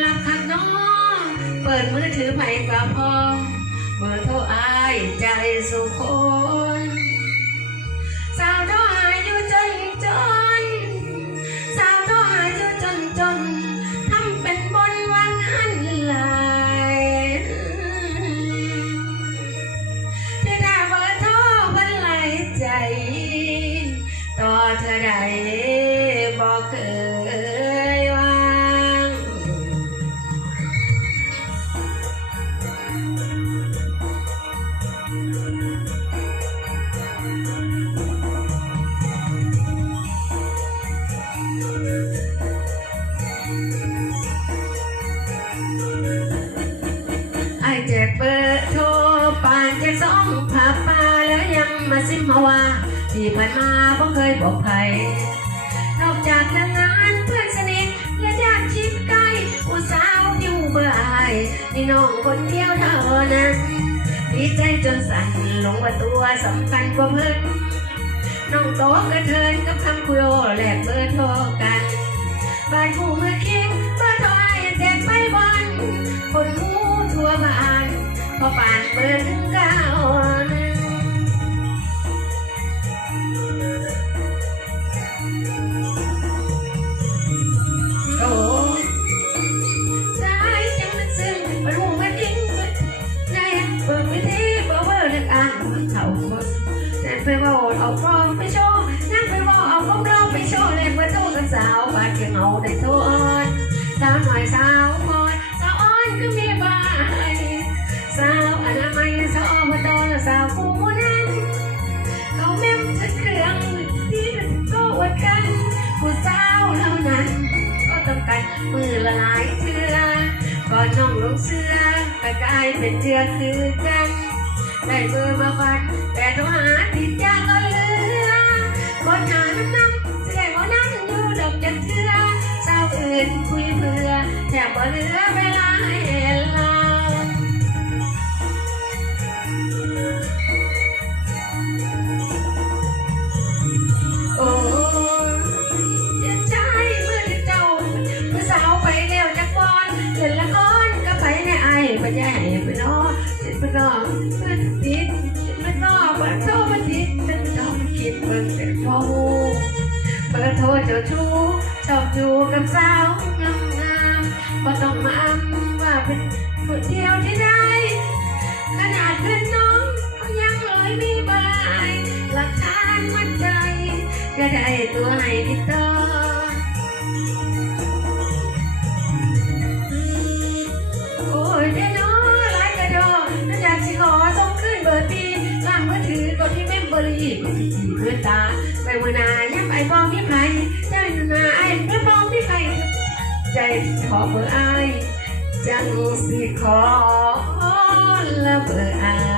เป็นรักข้างนอเปิดมือถือไผ่กว่าพอเบอร์โทรอายใจสุคนสาวโทรหาอยู่จนจน สาวโทรหาอยู่จนจนทำเป็นบนวันอันหลายที่ถ้าเบอร์โทรบันไหลใจ ต่อเธอใด ไอเจ็บเบอร์โทรปานเจะสองผ่าป่าแล้วยังมาซิมมาวาที่ผ่านมาบ่เคยบอกใครนอกจากเรื่องานเพื่อนสนิทและญาติชิดใกล้อุตสาวอยู่เบื่ออนี่น้องคนเดียวเท่านั้น ดีใจจนสั่นลงว่าตัวสำคัญกว่าเพื่อนน้องโตกระเทินกับคำคุยโอแลกเบอร์โทรกันบ้านผู้มือเคียงเบอร์โทรไอแจกไปบอนคนหูทั่วบ้านพอป่านเบอร์ถึงเก้า ไปว่าเอาฟองไปโชว์นั่นไปว่าเอาฟองไปโชว์เล่นมาโตกันสาวบาดเพียงเอาได้โทษสาวหน่อยสาวพอสาวอ่อนก็มีบ้านสาวอนามัยสาวอบตสาวผู้นั้นเขาแม่มจะเครื่องที่ก็อวดกันผู้สาวเหล่านั้น ก็ต้องการมือละลายเทือก่อนน้องลงเสื้อแต่กลายเป็นเชือคือกันได้เบอร์มาฟันแต่โทรหา เหลือเวลาให้เราโอ้ยอย่าใจเมื่อเจ้าเมื่อสาวไปแล้วจักบอนเล่นละครก็ไปในไอ้ไปใหญ่ไปนอจิตไปนอมื่อติดจิตไปนอเปิดโทรมาติดเป็นน้องคิดเบิ่งแต่พอเปิดโทรเจ้าชู้ชอบอยู่กับสาว ก็ต้องมาอ้ำว่าเป็นคนเดียวที่ได้ ขนาดเพื่อนน้องเขายังเลยมีบายหลักฐานมัดใจก็ได้ตัวให้พี่ต่อโอ้ยเจ้าน้อหลายกระโดดน่าอยากสิขอส่งขึ้นเบอร์ตีล่างมือถือกดที่เมมเบอรี่กดที่จีเพื่อตาไปมือนาย้ำไอ้บอมพี่ไผ่เจ้าอยู่นาไอ้เพื่อนบอมพี่ไผ่ ใจขอเบอร์ไอจังสิขอละเบอร์ไอ